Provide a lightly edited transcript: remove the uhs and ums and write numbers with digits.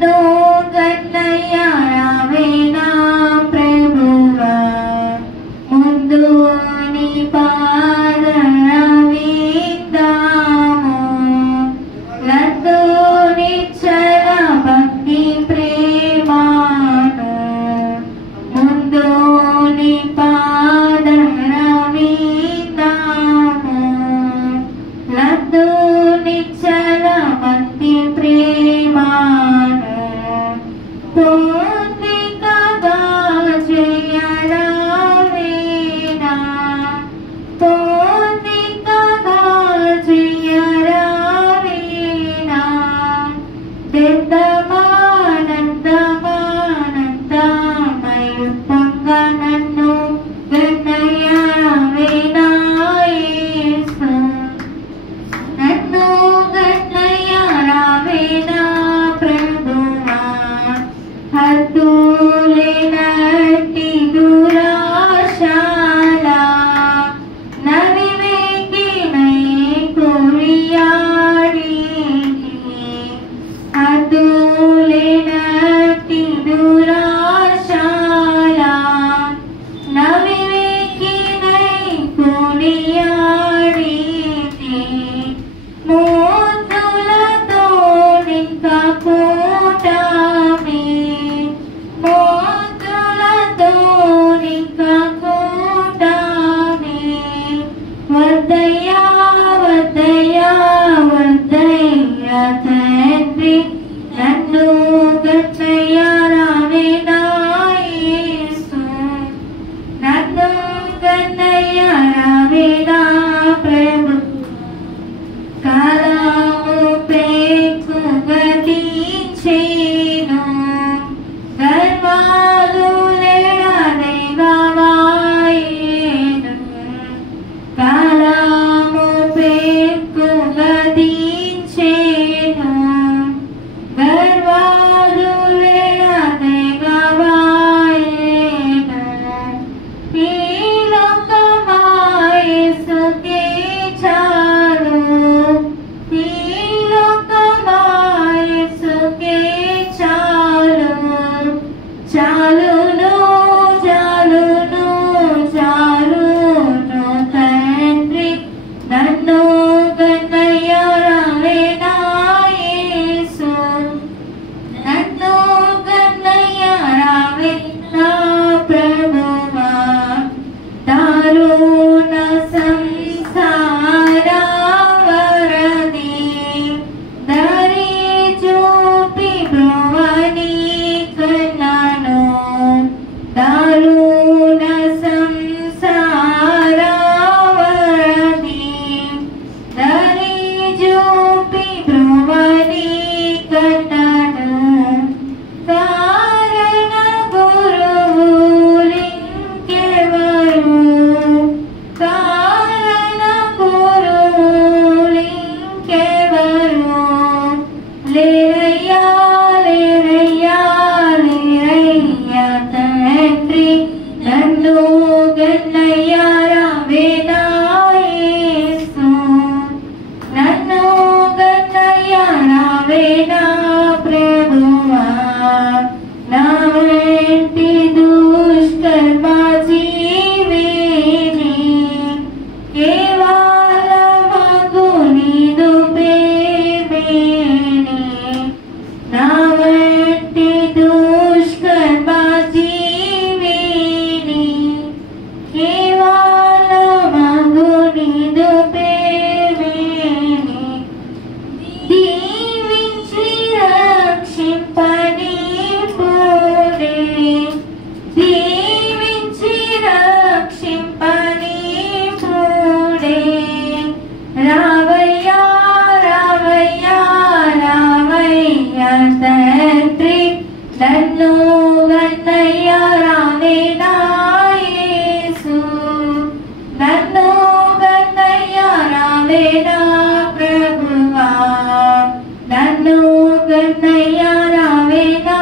నన్ను గన్నయ్య రావేనా ప్రభువా, ముందు నీ పాదన విందాము. నన్ను నిచ్చల భక్తి ప్రేమను, ముందు నీ పాదన విందాము. నన్ను నిచ్చల భక్తి ప్రేమను, పూర్తికగా చేయరావేనా, పూర్తికగా చేయరావేనా. దెందమానందమానందమై పొంగ నన్ను గన్నయ్య రావేనా యేసు, నన్ను గన్నయ్య రావేనా ప్రభువా. హద్దులేనట్టి దురాశల నవివేకినై కొనియాడితి, హద్దులేనట్టి దురాశల నవివేకినై కొనియాడితి. మూర్తులతో నింక కూటమి, మూర్తులతో నింక కూటమి. వద్దయ్యా వద్దయ్యా వద్దయ్యా తండ్రి, నన్ను గన్నయ్య రావేనా యేసు, నన్ను గన్నయ్య రావేనా ప్రభు. కాలము పేకు గతించేను, గర్వాలు లేడనెగవాయెను. కాలము పేకు గతించేను, గర్వాలు లేడనెగవాయెను. ఈ లోకమాయేసుకే చాలు, ఈ లోకమాయేసుకే చాలు. చాలును చాలును చాలును తండ్రి, నన్ను గన్నయ్య రావేనా యేసు, నన్ను గన్నయ్య రావేనా ప్రభువా. దారుణ సంసార వరది దరి చూపి బ్రువని కన్నాను, దారుణ సంసార వరది దరి చూపి బ్రువని కన్నాను. కారణ గురువులింకెవరు, కారణ గురువులింకెవరు. లేరయ్యా లేరయ్యా లేరయ్యా తండ్రి, నన్ను గన్నయ్య రావేనా యేసు, నన్ను గన్నయ్య రావేనా ప్రభువా. నా వెంటి దుష్కర్మ జీవిని, కేవలమగు నీదు ప్రేమేని. నా వెంటి దుష్కర్మ జీవిని, కేవలమగు నీదు ప్రేమేని. దీవించి రక్షింపని పూడే, దీవించి రక్షింపని పూడే. రావయ్యా రావయ్యా రావయ్యా తండ్రి, నన్ను గన్నయ్య రావేనా యేసు, నన్ను గన్నయ్య రావేనా ప్రభువా. నన్ను గన్నయ్య రావేనా